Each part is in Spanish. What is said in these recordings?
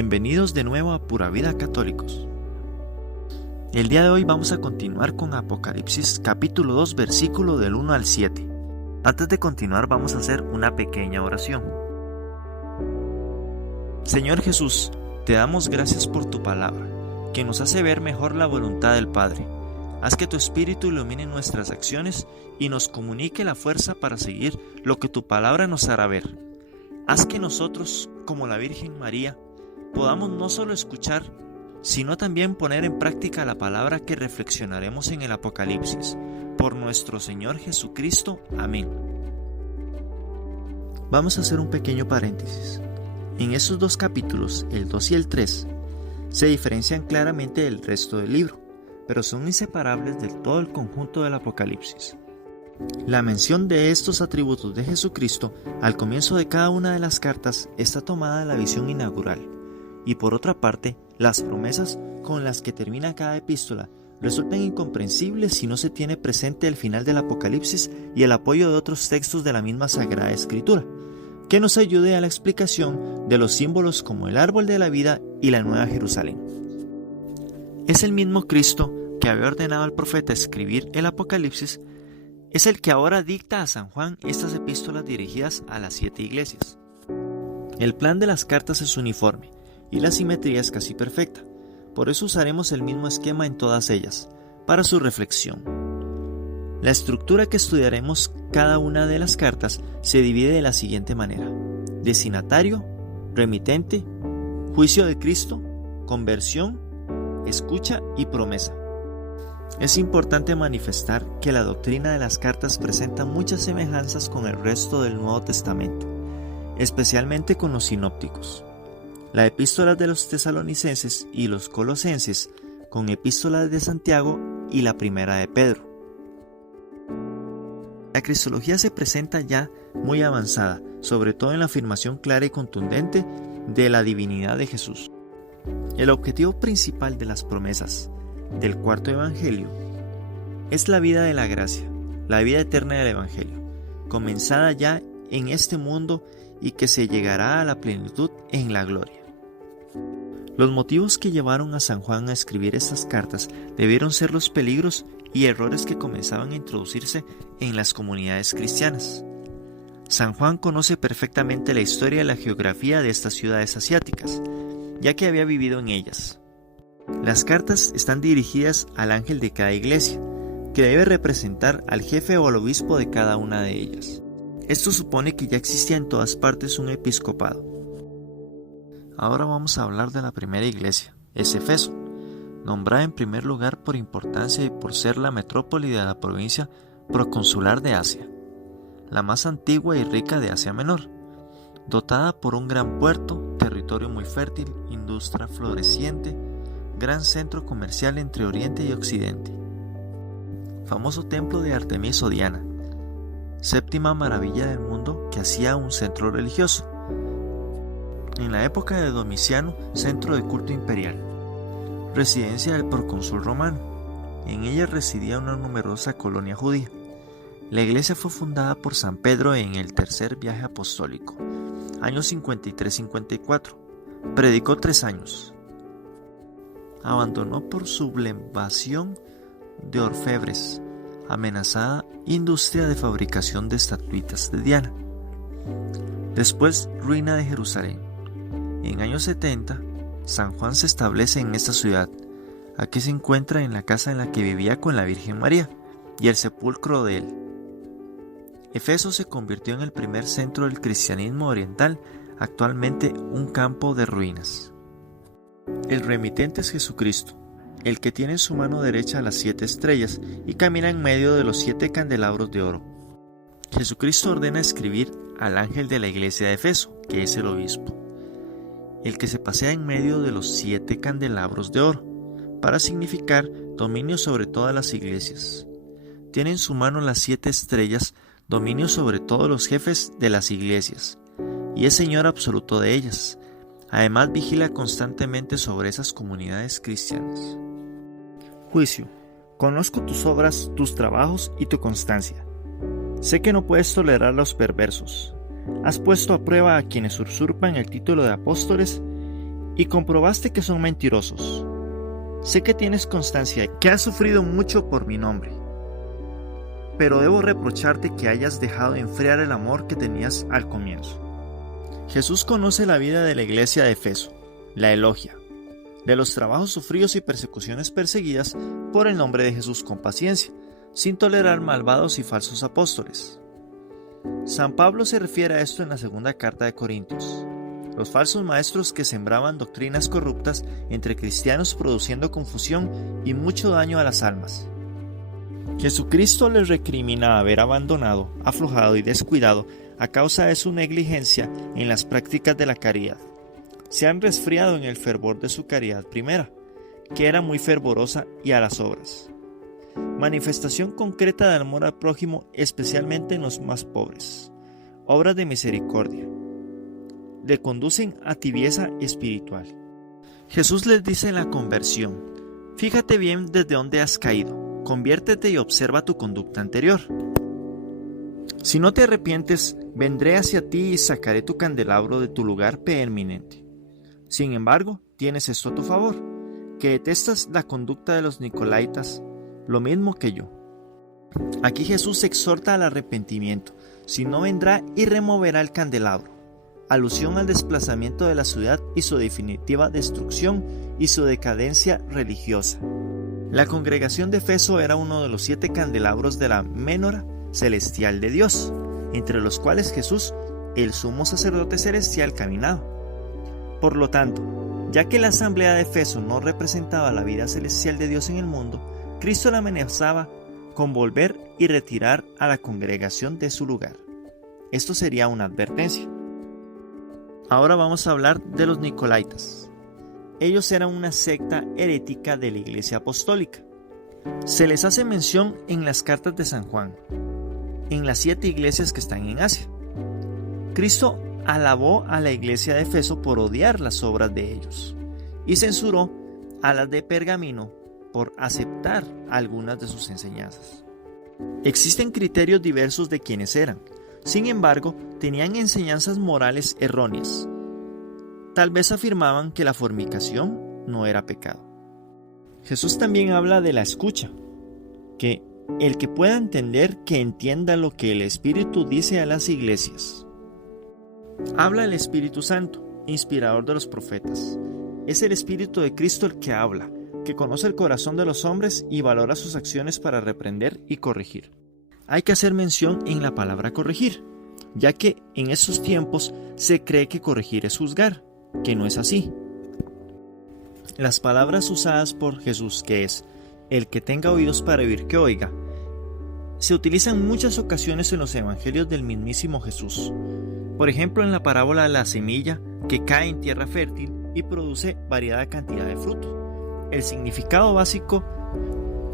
Bienvenidos de nuevo a Pura Vida Católicos. El día de hoy vamos a continuar con Apocalipsis capítulo 2 versículo del 1 al 7. Antes de continuar vamos a hacer una pequeña oración. Señor Jesús, te damos gracias por tu palabra, que nos hace ver mejor la voluntad del Padre. Haz que tu Espíritu ilumine nuestras acciones y nos comunique la fuerza para seguir lo que tu palabra nos hará ver. Haz que nosotros, como la Virgen María, podamos no solo escuchar, sino también poner en práctica la palabra que reflexionaremos en el Apocalipsis. Por nuestro Señor Jesucristo. Amén. Vamos a hacer un pequeño paréntesis. En estos dos capítulos, el 2 y el 3, se diferencian claramente del resto del libro, pero son inseparables de todo el conjunto del Apocalipsis. La mención de estos atributos de Jesucristo al comienzo de cada una de las cartas está tomada de la visión inaugural, y por otra parte, las promesas con las que termina cada epístola resultan incomprensibles si no se tiene presente el final del Apocalipsis y el apoyo de otros textos de la misma Sagrada Escritura, que nos ayude a la explicación de los símbolos como el árbol de la vida y la Nueva Jerusalén. Es el mismo Cristo que había ordenado al profeta escribir el Apocalipsis, es el que ahora dicta a San Juan estas epístolas dirigidas a las 7 iglesias. El plan de las cartas es uniforme y la simetría es casi perfecta, por eso usaremos el mismo esquema en todas ellas, para su reflexión. La estructura que estudiaremos cada una de las cartas se divide de la siguiente manera: destinatario, remitente, juicio de Cristo, conversión, escucha y promesa. Es importante manifestar que la doctrina de las cartas presenta muchas semejanzas con el resto del Nuevo Testamento, especialmente con los sinópticos. La epístola de los tesalonicenses y los colosenses, con epístolas de Santiago y la primera de Pedro. La cristología se presenta ya muy avanzada, sobre todo en la afirmación clara y contundente de la divinidad de Jesús. El objetivo principal de las promesas del cuarto evangelio es la vida de la gracia, la vida eterna del evangelio, comenzada ya en este mundo y que se llegará a la plenitud en la gloria. Los motivos que llevaron a San Juan a escribir estas cartas debieron ser los peligros y errores que comenzaban a introducirse en las comunidades cristianas. San Juan conoce perfectamente la historia y la geografía de estas ciudades asiáticas, ya que había vivido en ellas. Las cartas están dirigidas al ángel de cada iglesia, que debe representar al jefe o al obispo de cada una de ellas. Esto supone que ya existía en todas partes un episcopado. Ahora vamos a hablar de la primera iglesia, es Éfeso, nombrada en primer lugar por importancia y por ser la metrópoli de la provincia proconsular de Asia, la más antigua y rica de Asia Menor, dotada por un gran puerto, territorio muy fértil, industria floreciente, gran centro comercial entre Oriente y Occidente. Famoso templo de Artemis o Diana, séptima maravilla del mundo que hacía un centro religioso. En la época de Domiciano, centro de culto imperial. Residencia del procónsul romano. En ella residía una numerosa colonia judía. La iglesia fue fundada por San Pedro en el tercer viaje apostólico, años 53-54. Predicó 3 años. Abandonó por sublevación de orfebres, amenazada industria de fabricación de estatuitas de Diana. Después, ruina de Jerusalén. En años 70, San Juan se establece en esta ciudad. Aquí se encuentra en la casa en la que vivía con la Virgen María y el sepulcro de él. Éfeso se convirtió en el primer centro del cristianismo oriental, actualmente un campo de ruinas. El remitente es Jesucristo, el que tiene en su mano derecha las 7 estrellas y camina en medio de los 7 candelabros de oro. Jesucristo ordena escribir al ángel de la iglesia de Éfeso, que es el obispo, el que se pasea en medio de los 7 candelabros de oro, para significar dominio sobre todas las iglesias. Tiene en su mano las 7 estrellas, dominio sobre todos los jefes de las iglesias, y es Señor absoluto de ellas. Además vigila constantemente sobre esas comunidades cristianas. Juicio. Conozco tus obras, tus trabajos y tu constancia. Sé que no puedes tolerar a los perversos. Has puesto a prueba a quienes usurpan el título de apóstoles y comprobaste que son mentirosos. Sé que tienes constancia y que has sufrido mucho por mi nombre. Pero debo reprocharte que hayas dejado enfriar el amor que tenías al comienzo. Jesús conoce la vida de la iglesia de Efeso, la elogia, de los trabajos sufridos y persecuciones perseguidas por el nombre de Jesús con paciencia, sin tolerar malvados y falsos apóstoles. San Pablo se refiere a esto en la segunda carta de Corintios. Los falsos maestros que sembraban doctrinas corruptas entre cristianos produciendo confusión y mucho daño a las almas. Jesucristo les recrimina haber abandonado, aflojado y descuidado a causa de su negligencia en las prácticas de la caridad. Se han resfriado en el fervor de su caridad primera, que era muy fervorosa, y a las obras. Manifestación concreta del amor al prójimo, especialmente en los más pobres. Obras de misericordia. Le conducen a tibieza espiritual. Jesús les dice en la conversión: fíjate bien desde dónde has caído, conviértete y observa tu conducta anterior. Si no te arrepientes, vendré hacia ti y sacaré tu candelabro de tu lugar preeminente. Sin embargo, tienes esto a tu favor, que detestas la conducta de los nicolaitas, lo mismo que yo. Aquí Jesús exhorta al arrepentimiento, si no vendrá y removerá el candelabro, alusión al desplazamiento de la ciudad y su definitiva destrucción y su decadencia religiosa. La congregación de Efeso era uno de los 7 candelabros de la ménora celestial de Dios, entre los cuales Jesús, el sumo sacerdote celestial, caminaba. Por lo tanto, ya que la asamblea de Efeso no representaba la vida celestial de Dios en el mundo, Cristo la amenazaba con volver y retirar a la congregación de su lugar. Esto sería una advertencia. Ahora vamos a hablar de los nicolaitas. Ellos eran una secta herética de la Iglesia Apostólica. Se les hace mención en las cartas de San Juan, en las 7 iglesias que están en Asia. Cristo alabó a la iglesia de Efeso por odiar las obras de ellos y censuró a las de Pergamino por aceptar algunas de sus enseñanzas. Existen criterios diversos de quienes eran. Sin embargo, tenían enseñanzas morales erróneas. Tal vez afirmaban que la fornicación no era pecado. Jesús también habla de la escucha, que el que pueda entender, que entienda lo que el Espíritu dice a las iglesias. Habla el Espíritu Santo, inspirador de los profetas. Es el Espíritu de Cristo el que habla, que conoce el corazón de los hombres y valora sus acciones para reprender y corregir. Hay que hacer mención en la palabra corregir, ya que en esos tiempos se cree que corregir es juzgar, que no es así. Las palabras usadas por Jesús, que es el que tenga oídos para oír, que oiga, se utilizan en muchas ocasiones en los evangelios del mismísimo Jesús. Por ejemplo, en la parábola de la semilla que cae en tierra fértil y produce variada cantidad de fruto. El significado básico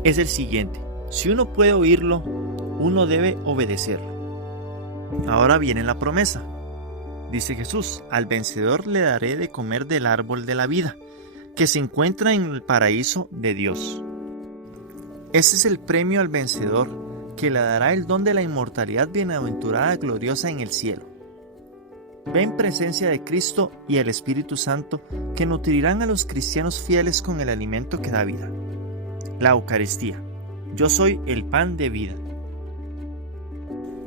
es el siguiente: si uno puede oírlo, uno debe obedecerlo. Ahora viene la promesa. Dice Jesús: al vencedor le daré de comer del árbol de la vida, que se encuentra en el paraíso de Dios. Ese es el premio al vencedor, que le dará el don de la inmortalidad bienaventurada gloriosa en el cielo. Ven presencia de Cristo y el Espíritu Santo, que nutrirán a los cristianos fieles con el alimento que da vida. La Eucaristía. Yo soy el pan de vida.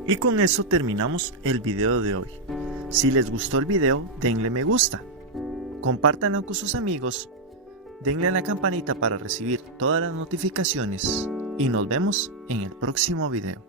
Y con eso terminamos el video de hoy. Si les gustó el video, denle me gusta. Compártanlo con sus amigos. Denle a la campanita para recibir todas las notificaciones. Y nos vemos en el próximo video.